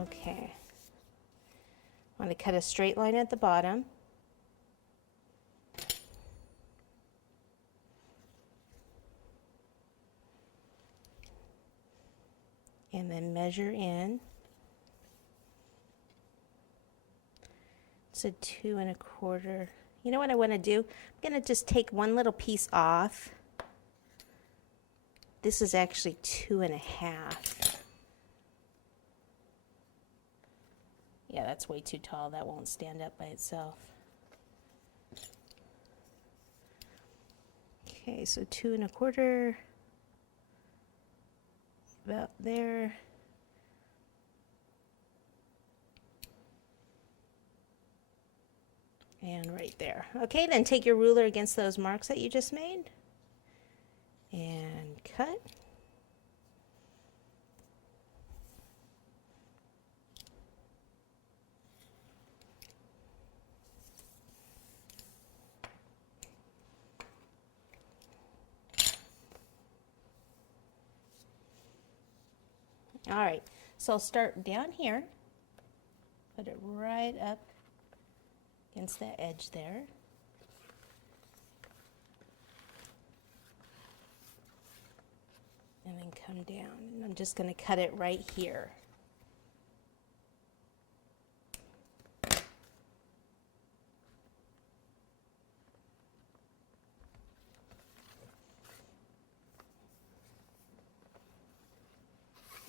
Okay. I want to cut a straight line at the bottom. And then measure in. It's a 2 1/4. You know what I want to do? I'm going to just take one little piece off. This is actually 2 1/2. Yeah, that's way too tall. That won't stand up by itself. Okay, so 2 1/4. About there. And right there. Okay, then take your ruler against those marks that you just made and cut. All right, so I'll start down here, put it right up against that edge there. And then come down, and I'm just going to cut it right here.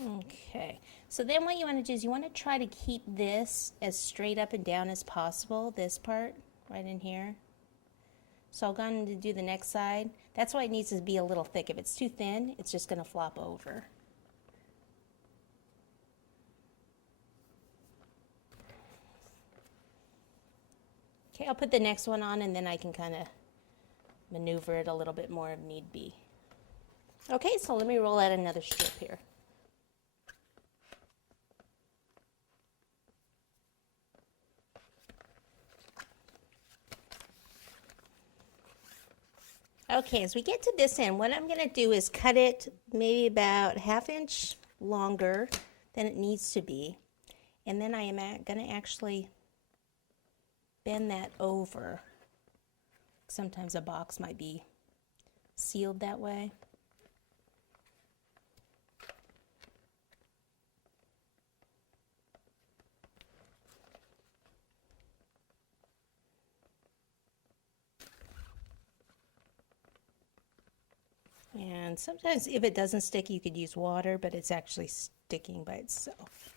Okay, so then what you want to do is you want to try to keep this as straight up and down as possible, this part right in here. So I'll go on to do the next side. That's why it needs to be a little thick. If it's too thin, it's just going to flop over. Okay, I'll put the next one on and then I can kind of maneuver it a little bit more if need be. Okay, so let me roll out another strip here. Okay, as we get to this end, what I'm going to do is cut it maybe about 1/2 inch longer than it needs to be. And then I am going to actually bend that over. Sometimes a box might be sealed that way. And sometimes if it doesn't stick, you could use water, but it's actually sticking by itself.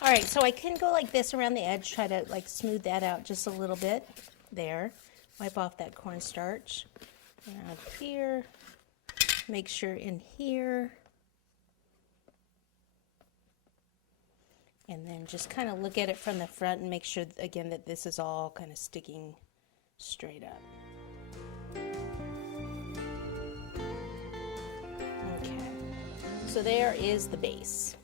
All right, so I can go like this around the edge, try to like smooth that out just a little bit there. Wipe off that cornstarch. Around here, make sure in here. And then just kind of look at it from the front and make sure, again, that this is all kind of sticking straight up. Okay, so there is the base.